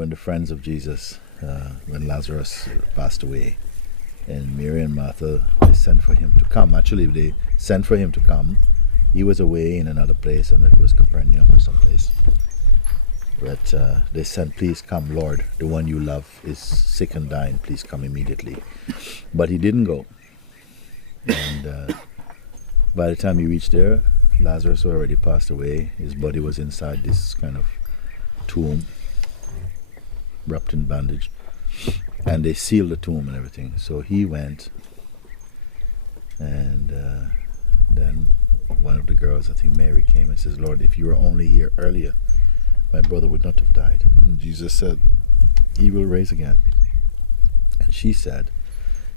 when the friends of Jesus, when Lazarus passed away, and Mary and Martha, they sent for him to come. Actually, they sent for him to come. He was away in another place, and it was Capernaum or someplace. But they said, please come, Lord, the one you love is sick and dying, please come immediately. But he didn't go. And by the time he reached there, Lazarus already passed away. His body was inside this kind of tomb, wrapped in bandage. And they sealed the tomb and everything. So he went, and then one of the girls, I think Mary, came and says, Lord, if you were only here earlier, my brother would not have died. And Jesus said, he will raise again. And she said,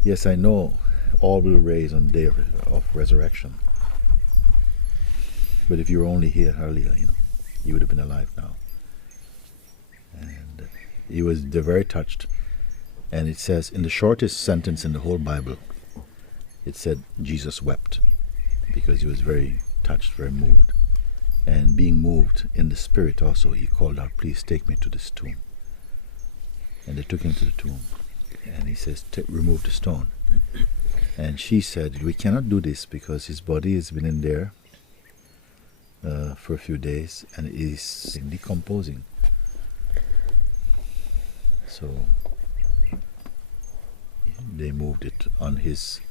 yes, I know all will raise on the day of resurrection. But if you were only here earlier, you would have been alive now. And they're very touched. And it says, in the shortest sentence in the whole Bible, it said Jesus wept, because he was very touched, very moved. And being moved in the spirit also, he called out, please take me to this tomb. And they took him to the tomb. And he says, remove the stone. And she said, we cannot do this because his body has been in there for a few days and is decomposing. So they moved it on his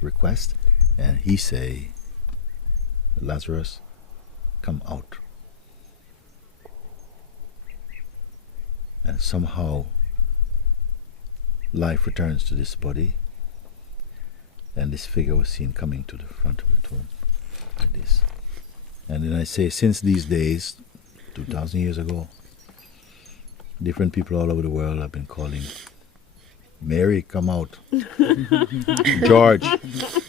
request, and he say, Lazarus, come out. And somehow life returns to this body, and this figure was seen coming to the front of the tomb like this. And then I say, since these days, 2,000 years ago, different people all over the world have been calling, Mary, come out. George,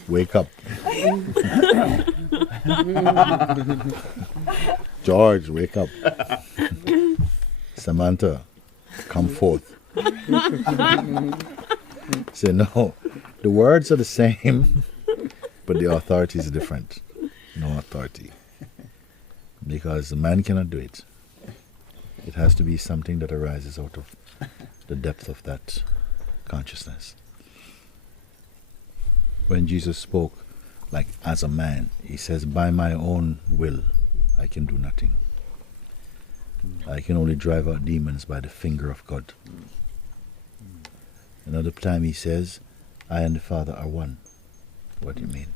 wake up. George, wake up. Samantha, come forth. Say, no, the words are the same, but the authority is different. No authority. Because the man cannot do it. It has to be something that arises out of the depth of that consciousness. When Jesus spoke, like as a man, he says, by my own will, I can do nothing. I can only drive out demons by the finger of God. Another time he says, I and the Father are one. What do you mean?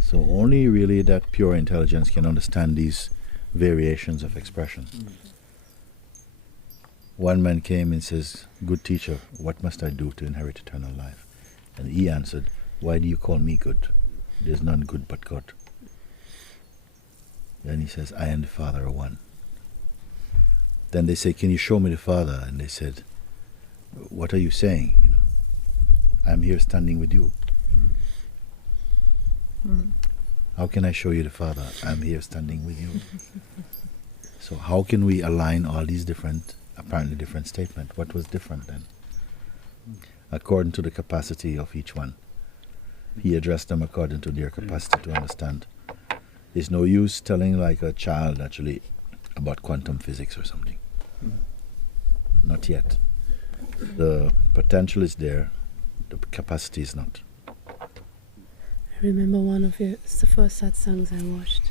So only really that pure intelligence can understand these variations of expression. One man came and says, good teacher, what must I do to inherit eternal life? And he answered, why do you call me good? There's none good but God. Then he says, I and the Father are one. Then they say, can you show me the Father? And they said, what are you saying? I'm here standing with you. How can I show you the Father? I'm here standing with you. So how can we align all these apparently different statements? What was different then? According to the capacity of each one. He addressed them according to their capacity to understand. It's no use telling like a child actually about quantum physics or something. Not yet. The potential is there, the capacity is not. I remember one of the first satsangs I watched,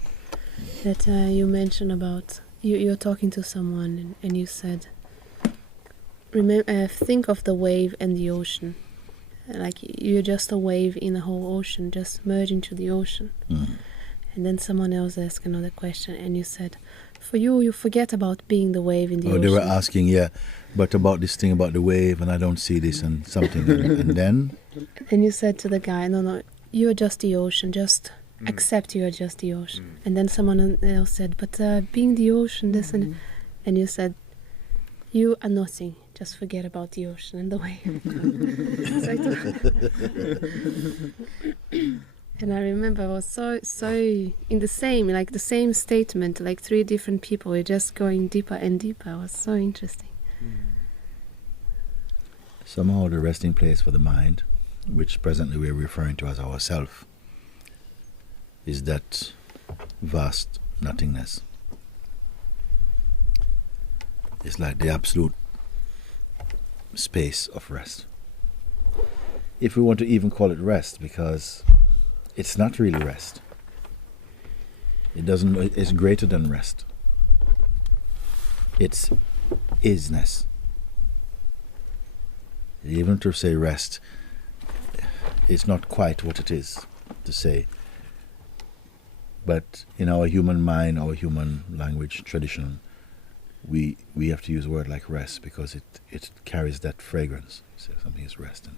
that you mentioned about, you're talking to someone and you said, think of the wave and the ocean. Like you're just a wave in a whole ocean, just merge into the ocean. And then someone else asked another question and you said, for you forget about being the wave in the ocean. They were asking, but about this thing about the wave, and I don't see this and something. and then? And you said to the guy, no, you're just the ocean, just accept you are just the ocean. And then someone else said, but being the ocean, this and you said, you are nothing, just forget about the ocean and the wave. And I remember I was so in the same statement, like 3 different people were just going deeper and deeper. It was so interesting. Somehow the resting place for the mind, which presently we're referring to as ourself, is that vast nothingness. It's like the absolute space of rest. If we want to even call it rest, because it's not really rest. It's greater than rest. It's isness. Even to say rest, it's not quite what it is to say. But in our human mind, our human language tradition, we have to use a word like rest because it carries that fragrance. So something is resting.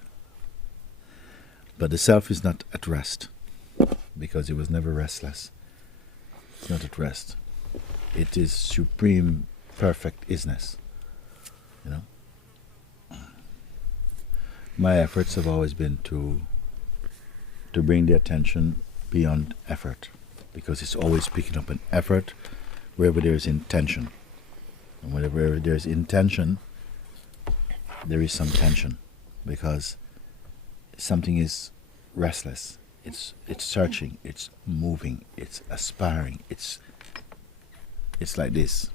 But the self is not at rest because it was never restless. It's not at rest. It is supreme, perfect isness. You know? My efforts have always been to bring the attention beyond effort, because it's always picking up an effort wherever there is intention. And wherever there is intention, there is some tension, because something is restless. It's searching. It's moving. It's aspiring. It's like this.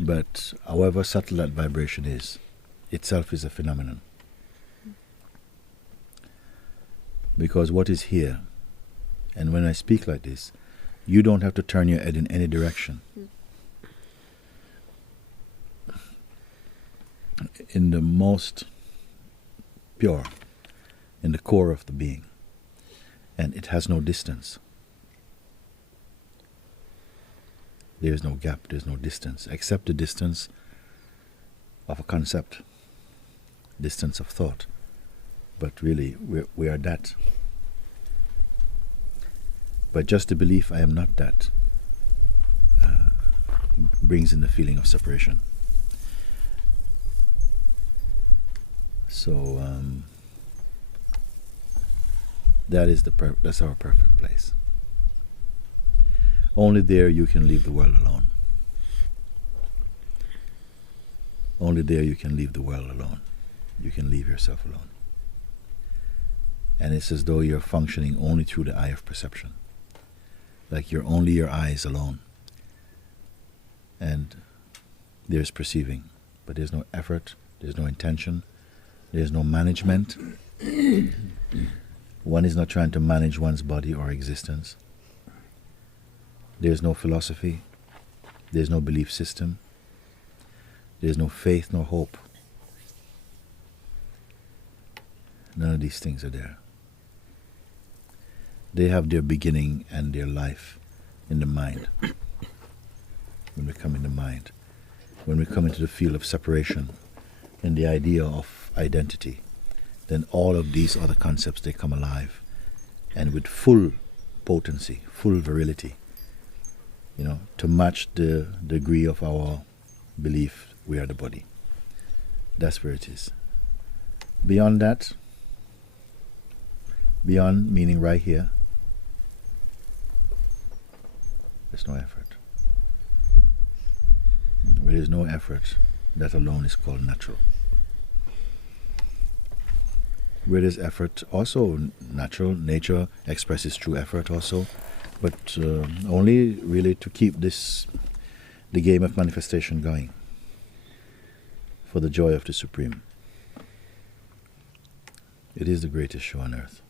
But however subtle that vibration is, itself is a phenomenon. Because what is here, and when I speak like this, you don't have to turn your head in any direction. In the most pure, in the core of the being. And it has no distance. There is no gap, there is no distance, except the distance of a concept, distance of thought. But really, we are that. But just the belief I am not that brings in the feeling of separation. So that's our perfect place. Only there you can leave the world alone. Only there you can leave the world alone. You can leave yourself alone. And it's as though you're functioning only through the eye of perception. Like you're only your eyes alone. And there's perceiving. But there's no effort, there's no intention, there's no management. One is not trying to manage one's body or existence. There's no philosophy. There's no belief system. There's no faith nor hope. None of these things are there. They have their beginning and their life in the mind. When we come in the mind, when we come into the field of separation and the idea of identity, then all of these other concepts, they come alive and with full potency, full virility, to match the degree of our belief we are the body. That's where it is. Beyond that, beyond meaning right here, there's no effort. Where there's no effort, that alone is called natural. Where there's effort, also natural. Nature expresses true effort also, but only really to keep the game of manifestation going for the joy of the Supreme. It is the greatest show on earth.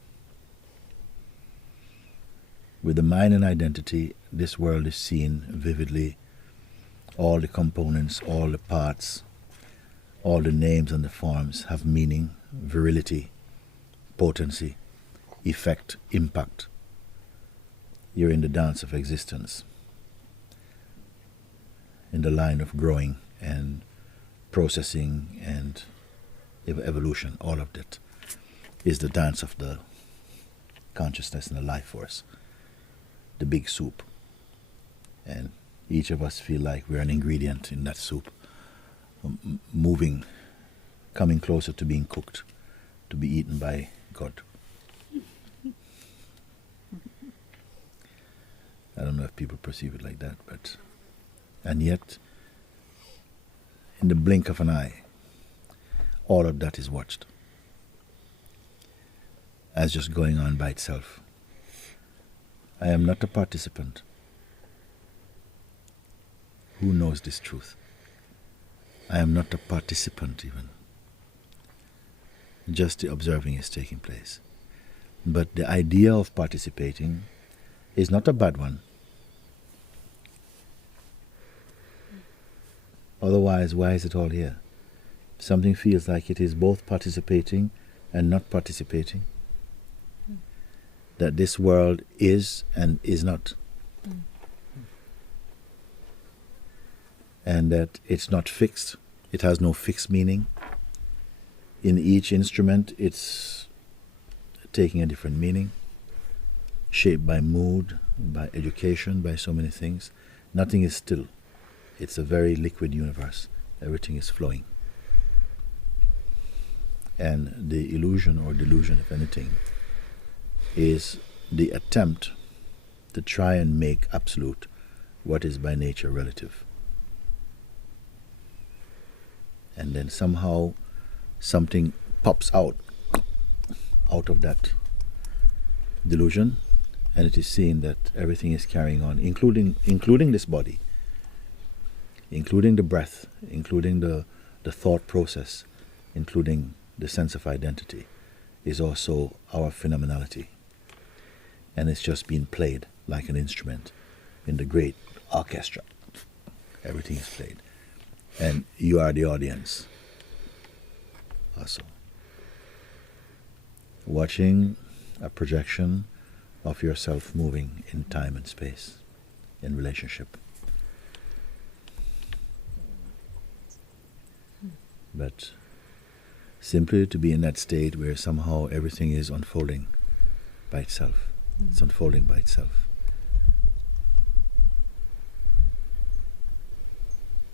With the mind and identity, this world is seen vividly. All the components, all the parts, all the names and the forms have meaning, virility, potency, effect, impact. You're in the dance of existence, in the line of growing and processing and evolution. All of that is the dance of the consciousness and the life force, the big soup. And each of us feel like we're an ingredient in that soup, moving, coming closer to being cooked, to be eaten by God. I don't know if people perceive it like that, but and yet, in the blink of an eye, all of that is watched as just going on by itself. I am not a participant. Who knows this truth? I am not a participant even. Just the observing is taking place. But the idea of participating is not a bad one. Otherwise, why is it all here? Something feels like it is both participating and not participating. That this world is and is not. And that it's not fixed. It has no fixed meaning. In each instrument, it's taking a different meaning, shaped by mood, by education, by so many things. Nothing is still. It's a very liquid universe. Everything is flowing. And the illusion or delusion, if anything, is the attempt to try and make absolute what is by nature relative. And then somehow something pops out of that delusion, and it is seen that everything is carrying on, including this body, including the breath, including the thought process, including the sense of identity, is also our phenomenality. And it's just being played like an instrument in the great orchestra. Everything is played. And you are the audience also. Watching a projection of yourself moving in time and space, in relationship. But simply to be in that state where somehow everything is unfolding by itself. It's unfolding by itself.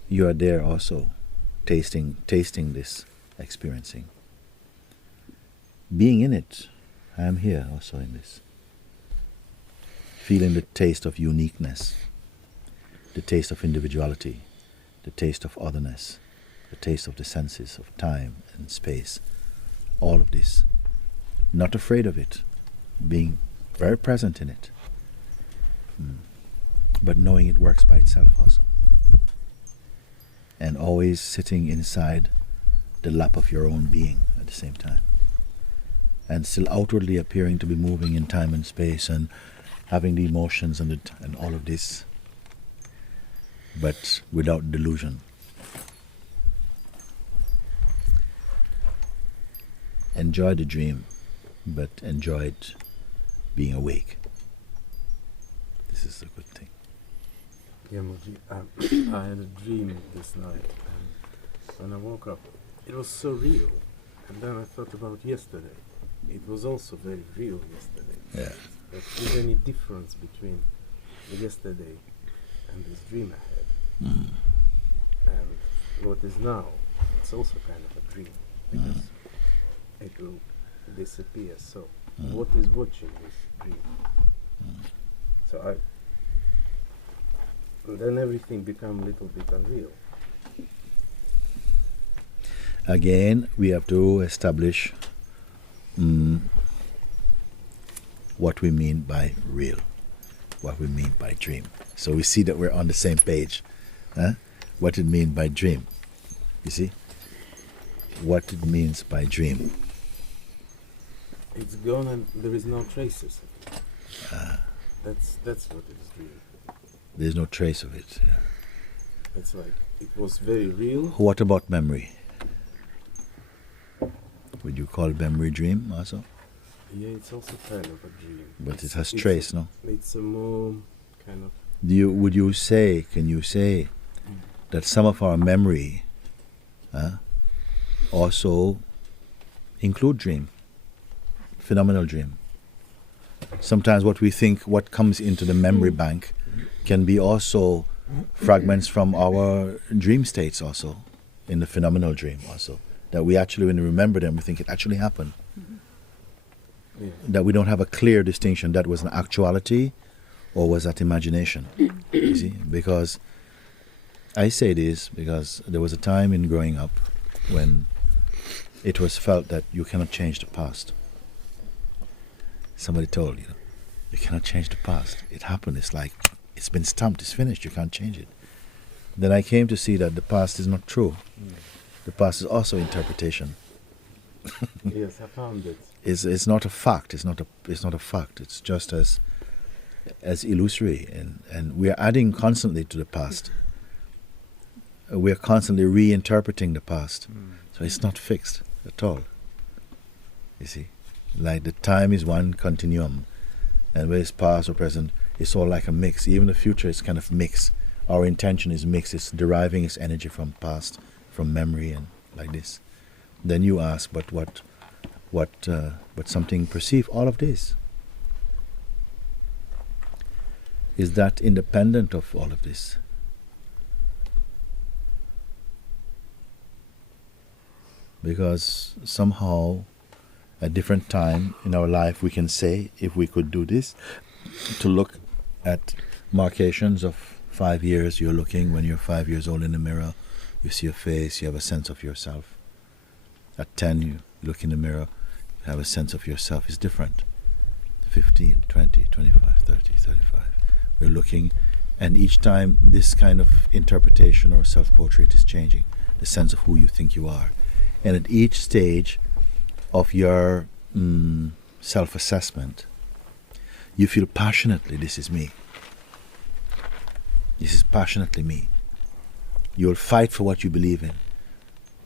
You are there also, tasting this, experiencing. Being in it, I am here also in this. Feeling the taste of uniqueness, the taste of individuality, the taste of otherness, the taste of the senses, of time and space, all of this. Not afraid of it, being very present in it, but knowing it works by itself also. And always sitting inside the lap of your own being at the same time. And still outwardly appearing to be moving in time and space and having the emotions and all of this, but without delusion. Enjoy the dream, but enjoy it being awake. This is a good thing. Yeah, MooJi, I had a dream this night, and when I woke up, it was so real. And then I thought about yesterday. It was also very real yesterday. Yeah. But is there any difference between the yesterday and this dream I had? And what is now, it's also kind of a dream, because it will disappear. So what is watching this dream? So then everything become a little bit unreal. Again, we have to establish what we mean by real, what we mean by dream. So we see that we're on the same page. What it means by dream. You see? What it means by dream. It's gone and there is no traces of it. That's what it is dream. There's no trace of it. Yeah. It's like it was very real. What about memory? Would you call memory dream also? Yeah, it's also kind of a dream. But it has trace, no? It's a more kind of... Can you say that some of our memory also include dream, phenomenal dream? Sometimes what we think, what comes into the memory bank can be also fragments from our dream states also, in the phenomenal dream also. That we actually, when we remember them, we think it actually happened. Yeah. That we don't have a clear distinction, that was an actuality or was that imagination. You see? Because I say this because there was a time in growing up when it was felt that you cannot change the past. Somebody told you, you cannot change the past. It happened. It's like, it's been stamped, it's finished, you can't change it. then I came to see that the past is not true. The past is also interpretation. Yes, I found it. It's not a fact. It's not a fact. It's just as illusory, and we are adding constantly to the past. We are constantly reinterpreting the past, so it's not fixed at all. You see, like the time is one continuum, and whether it's past or present, it's all like a mix. Even the future is kind of mixed. Our intention is mixed. It's deriving its energy from past, from memory, and like this. Then you ask, but what something perceive all of this? Is that independent of all of this? Because somehow, at different time in our life, we can say, if we could do this, to look at markations of 5 years. You're looking when you're 5 years old in the mirror, you see your face, you have a sense of yourself. At 10, you look in the mirror, you have a sense of yourself. It's different. 15, 20, 25, 30, 35. We're looking, and each time this kind of interpretation or self-portrait is changing, the sense of who you think you are. And at each stage of your self-assessment, you feel passionately, this is me. This is passionately me. You'll fight for what you believe in.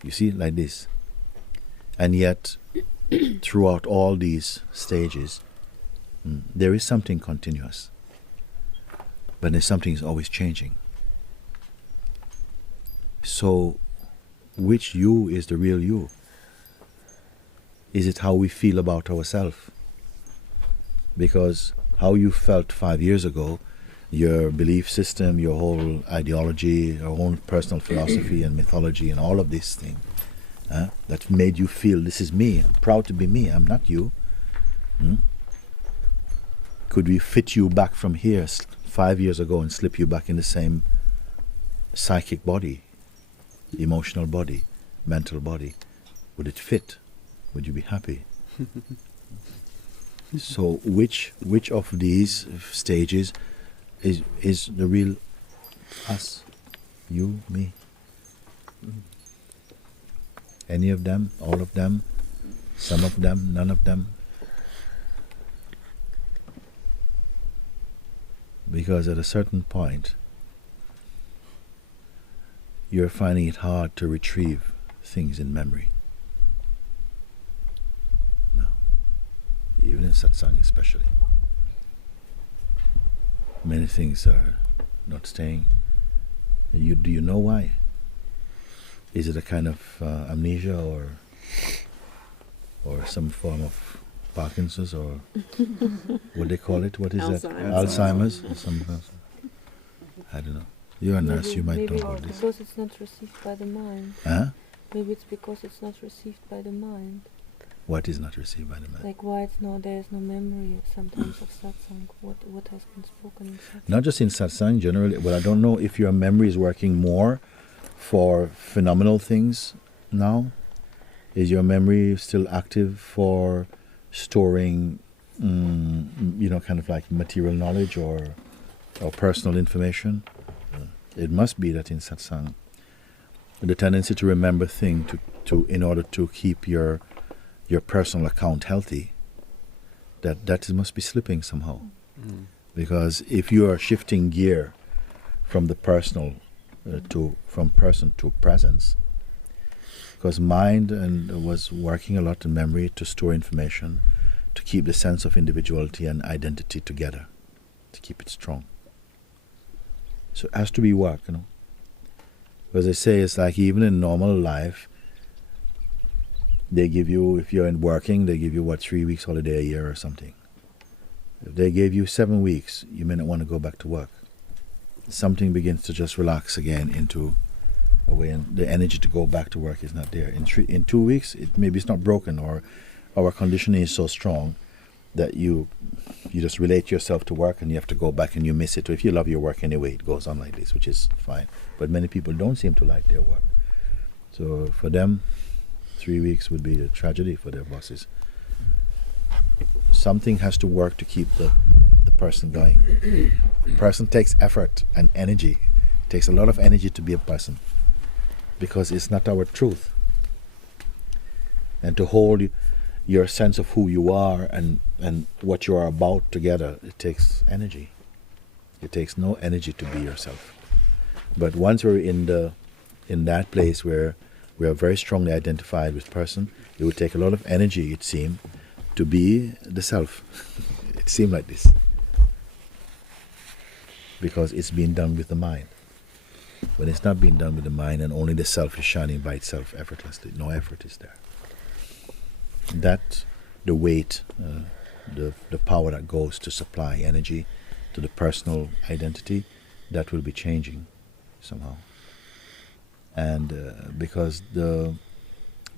You see, like this. And yet, throughout all these stages, there is something continuous. But there's something is always changing. So, which you is the real you? Is it how we feel about ourselves? Because how you felt 5 years ago, your belief system, your whole ideology, your own personal philosophy and mythology and all of this thing, that made you feel, this is me, I'm proud to be me, I'm not you. Could we fit you back from here 5 years ago and slip you back in the same psychic body, emotional body, mental body? Would it fit? Would you be happy? So which of these stages is the real us, you, me? Any of them, all of them, some of them, none of them? Because at a certain point, you're finding it hard to retrieve things in memory. No. Even in satsang especially. Many things are not staying. Do you know why? Is it a kind of amnesia or some form of Parkinson's or what they call it? What is that? Alzheimer's? I don't know. You're a nurse, you might know about this. Because it's not received by the mind. Huh? Maybe it's because it's not received by the mind. What is not received by the mind? Like why there is no memory sometimes of satsang. What has been spoken in satsang? Not just in satsang, generally. Well, I don't know if your memory is working more for phenomenal things now. Is your memory still active for storing, kind of like material knowledge or personal information? It must be that in satsang, the tendency to remember things to in order to keep your personal account healthy, that must be slipping somehow. Because if you are shifting gear from the personal from person to presence, because mind was working a lot in memory to store information, to keep the sense of individuality and identity together, to keep it strong. So it has to be work, Because they say it's like even in normal life, they give you, if you're in working, they give you 3 weeks holiday a year or something. If they gave you 7 weeks, you may not want to go back to work. Something begins to just relax again into a way, and the energy to go back to work is not there. In 2 weeks, maybe it's not broken, or our conditioning is so strong that you just relate yourself to work and you have to go back and you miss it. Or if you love your work anyway, it goes on like this, which is fine. But many people don't seem to like their work. So for them, 3 weeks would be a tragedy for their bosses. Something has to work to keep the person going. The person takes effort and energy It takes a lot of energy to be a person because it's not our truth. And to hold your sense of who you are and what you are about together, it takes energy. It takes no energy to be yourself. But once we're in that place where we are very strongly identified with person, it would take a lot of energy, it seemed, to be the self. It seemed like this. Because it's being done with the mind. When it's not being done with the mind and only the self is shining by itself effortlessly, no effort is there. That, the weight, the power that goes to supply energy to the personal identity, that will be changing somehow. And because the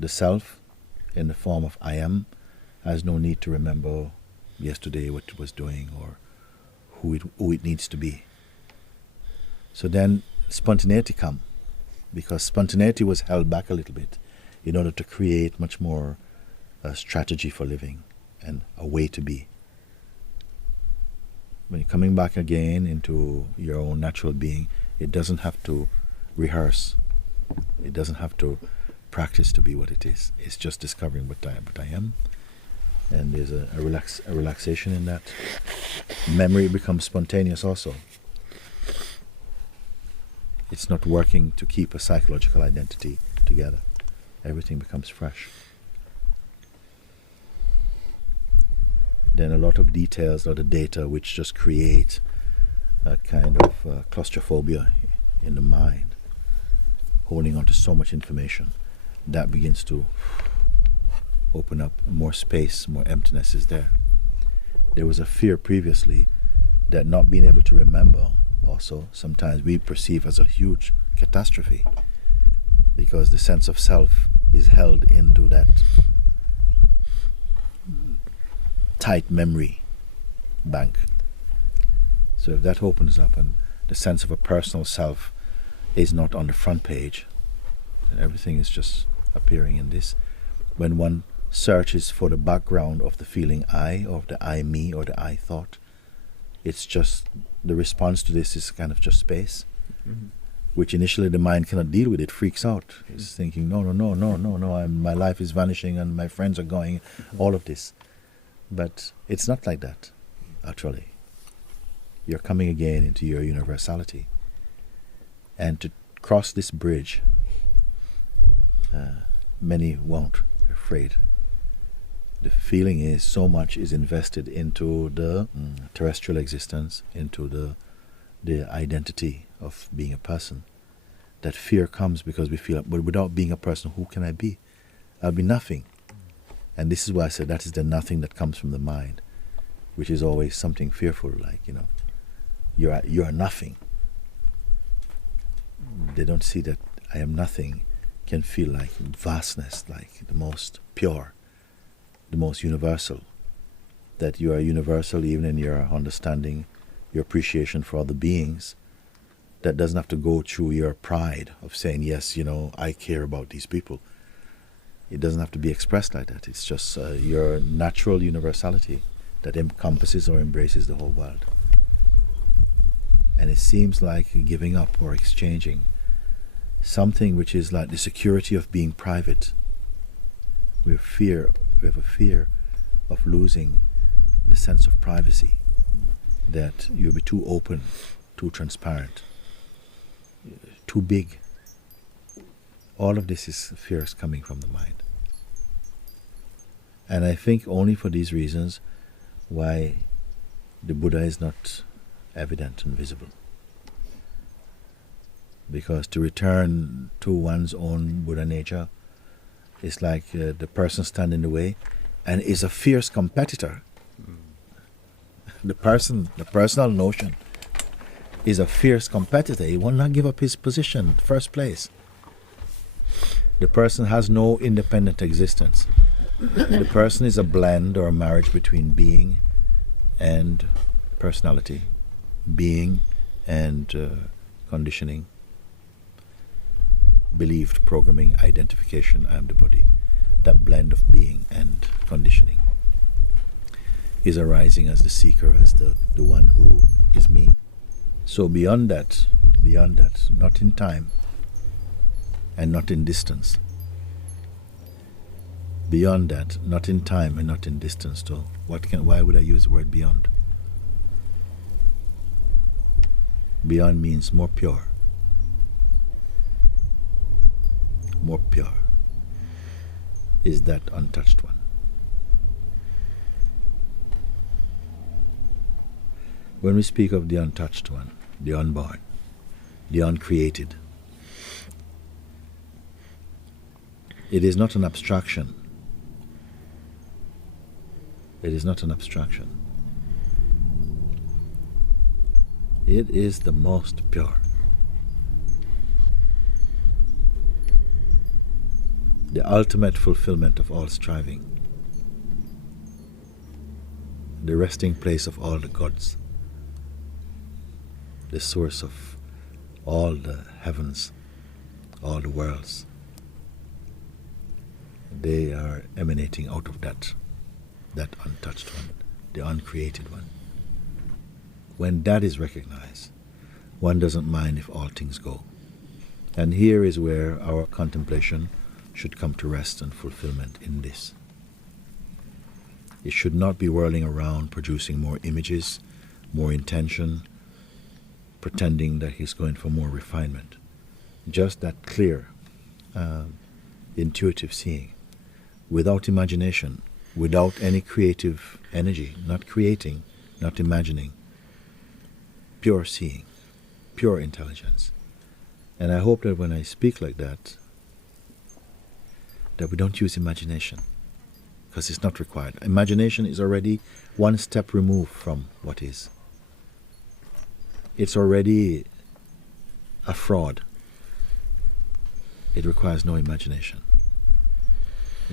self in the form of I am has no need to remember yesterday what it was doing or who it needs to be. So then spontaneity come, because spontaneity was held back a little bit in order to create much more a strategy for living and a way to be. When you're coming back again into your own natural being, it doesn't have to rehearse. It doesn't have to practice to be what it is. It's just discovering what I am. And there's a relaxation in that. Memory becomes spontaneous also. It's not working to keep a psychological identity together. Everything becomes fresh. Then a lot of details, a lot of data which just create a kind of claustrophobia in the mind, holding on to so much information, that begins to open up more space, more emptiness is there. There was a fear previously that not being able to remember also sometimes we perceive as a huge catastrophe, because the sense of self is held into that tight memory bank. So if that opens up and the sense of a personal self is not on the front page, and everything is just appearing in this, when one searches for the background of the feeling I, or the I me, or the I thought, it's just the response to this is kind of just space, which initially the mind cannot deal with. It freaks out. It's thinking, no, my life is vanishing and my friends are going, all of this. But it's not like that, actually. You're coming again into your universality. And to cross this bridge, many won't, they're afraid. The feeling is so much is invested into the terrestrial existence, into the identity of being a person, that fear comes because we feel, but without being a person, who can I be? I'll be nothing. And this is why I said that is the nothing that comes from the mind, which is always something fearful, like, you are nothing. They don't see that I am nothing can feel like vastness, like the most pure, the most universal, that you are universal even in your understanding, your appreciation for other beings, that doesn't have to go through your pride of saying, yes, I care about these people. It doesn't have to be expressed like that. It's just your natural universality that encompasses or embraces the whole world. And it seems like giving up or exchanging something which is like the security of being private. We have a fear of losing the sense of privacy, that you'll be too open, too transparent, too big. All of this is fears coming from the mind. And I think only for these reasons why the Buddha is not evident and visible. Because to return to one's own Buddha nature is like the person standing in the way and is a fierce competitor. The personal notion is a fierce competitor. He will not give up his position, first place. The person has no independent existence. The person is a blend or a marriage between being and personality, being and conditioning, believed programming, identification, I am the body. That blend of being and conditioning is arising as the seeker, as the one who is me. So beyond that, Beyond that, not in time and not in distance. Beyond that, not in time and not in distance too. Why would I use the word beyond? Beyond means more pure. More pure is that untouched one. When we speak of the untouched one, the unborn, the uncreated, it is not an abstraction. It is not an abstraction. It is the most pure. The ultimate fulfillment of all striving. The resting place of all the gods. The source of all the heavens, all the worlds. They are emanating out of that untouched one, the uncreated one. When that is recognized, one doesn't mind if all things go. And here is where our contemplation should come to rest and fulfillment in this. It should not be whirling around producing more images, more intention, pretending that he's going for more refinement. Just that clear, intuitive seeing, without imagination, without any creative energy, not creating, not imagining, pure seeing, pure intelligence. And I hope that when I speak like that we don't use imagination, because it's not required. Imagination is already one step removed from what is. It's already a fraud. It requires no imagination.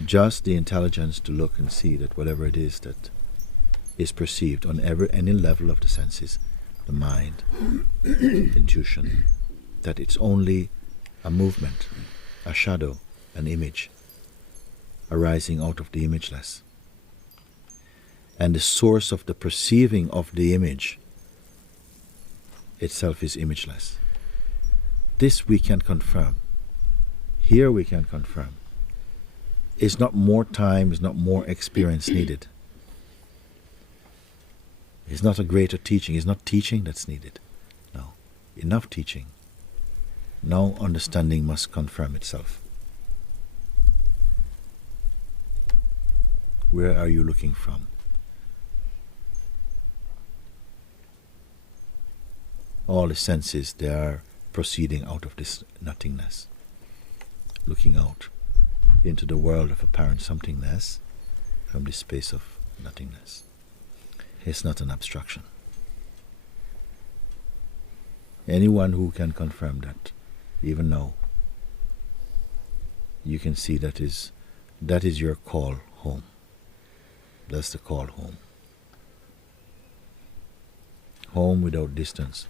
Just the intelligence to look and see that whatever it is that is perceived on any level of the senses, the mind, intuition, that it's only a movement, a shadow, an image arising out of the imageless. And the source of the perceiving of the image itself is imageless. This we can confirm. Here we can confirm. It's not more time, it's not more experience needed. It's not a greater teaching, it's not teaching that's needed. No, enough teaching. Now understanding must confirm itself. Where are you looking from? All the senses, they are proceeding out of this nothingness, looking out into the world of apparent somethingness from this space of nothingness. It's not an abstraction. Anyone who can confirm that, even now, you can see that is your call home. That's the call home. Home without distance.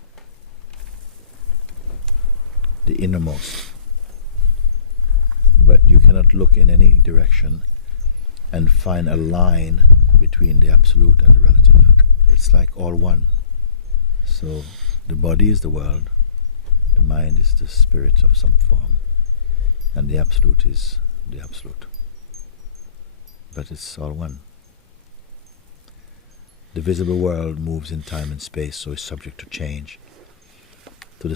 The innermost. But you cannot look in any direction and find a line between the absolute and the relative. It's like all one. So the body is the world, the mind is the spirit of some form, and the absolute is the absolute. But it's all one. The visible world moves in time and space, so it's subject to change, to the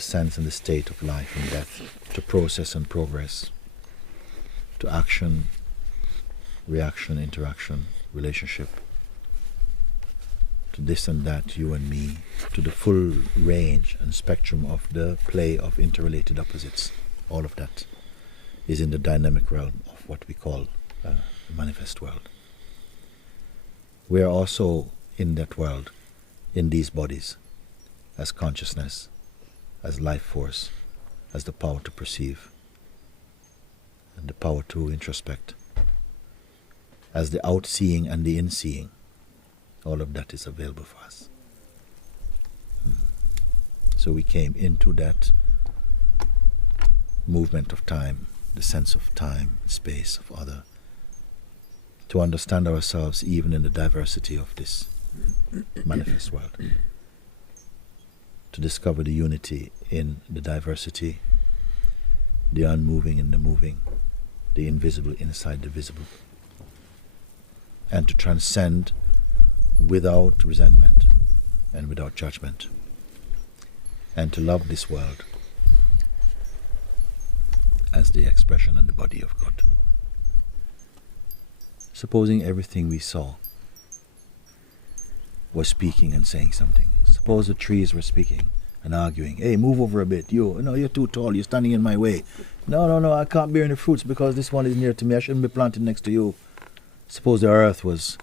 sense and the state of life and death, to process and progress, to action, reaction, interaction, relationship, to this and that, you and me, to the full range and spectrum of the play of interrelated opposites. All of that is in the dynamic realm of what we call the manifest world. We are also in that world, in these bodies, as consciousness, as life force, as the power to perceive, and the power to introspect, as the outseeing and the inseeing. All of that is available for us. So we came into that movement of time, the sense of time, space, of other, to understand ourselves even in the diversity of this manifest world. To to discover the unity in the diversity, the unmoving in the moving, the invisible inside the visible, and to transcend without resentment and without judgment, and to love this world as the expression and the body of God. Supposing everything we saw was speaking and saying something. Suppose the trees were speaking and arguing. Hey, move over a bit. You're too tall. You're standing in my way. No, I can't bear any fruits because this one is near to me. I shouldn't be planted next to you. Suppose the earth was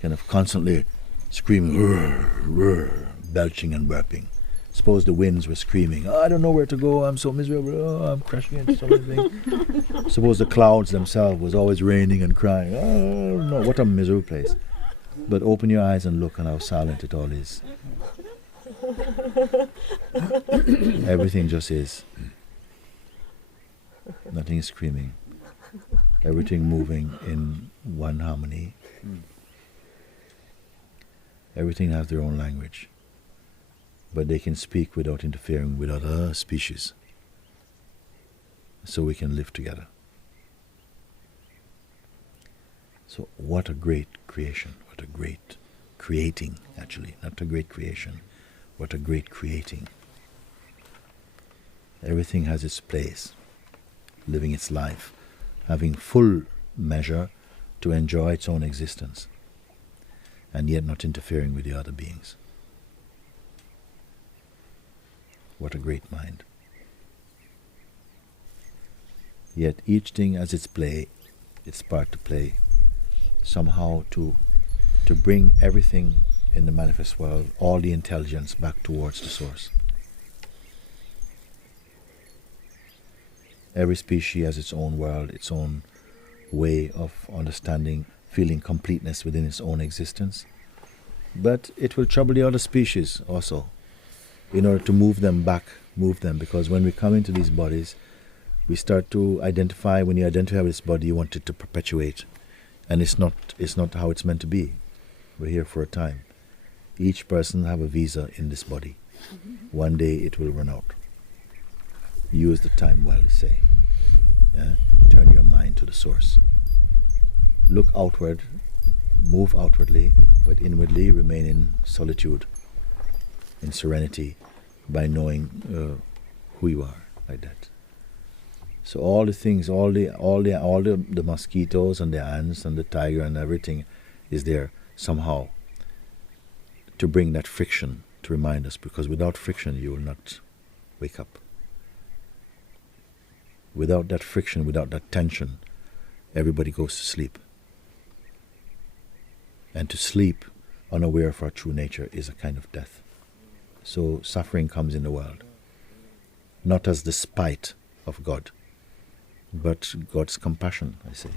kind of constantly screaming, "Rrr, rrr," belching and burping. Suppose the winds were screaming, "Oh, I don't know where to go. I'm so miserable. Oh, I'm crashing into something." Suppose the clouds themselves was always raining and crying. Oh, no, what a miserable place. But open your eyes and look on how silent it all is. Everything just is. Nothing is screaming. Everything moving in one harmony. Everything has their own language. But they can speak without interfering with other species. So we can live together. So what a great creation. What a great creating, actually. Not a great creation. What a great creating. Everything has its place, living its life, having full measure to enjoy its own existence, and yet not interfering with the other beings. What a great mind. Yet each thing has its play, its part to play, somehow to bring everything in the manifest world, all the intelligence back towards the source. Every species has its own world, its own way of understanding, feeling completeness within its own existence. But it will trouble the other species also, in order to move them back, because when we come into these bodies, we start to identify. When you identify with this body, you want it to perpetuate, and it's not how it's meant to be. We're here for a time. Each person have a visa in this body. One day it will run out. Use the time well, they say. Turn your mind to the source. Look outward, move outwardly, but inwardly remain in solitude, in serenity, by knowing who you are, like that. So all the things, all the mosquitoes and the ants and the tiger and everything is there somehow to bring that friction, to remind us, because without friction you will not wake up. Without that friction, without that tension, everybody goes to sleep. And to sleep unaware of our true nature is a kind of death. So suffering comes in the world, not as the spite of God, but God's compassion, I say.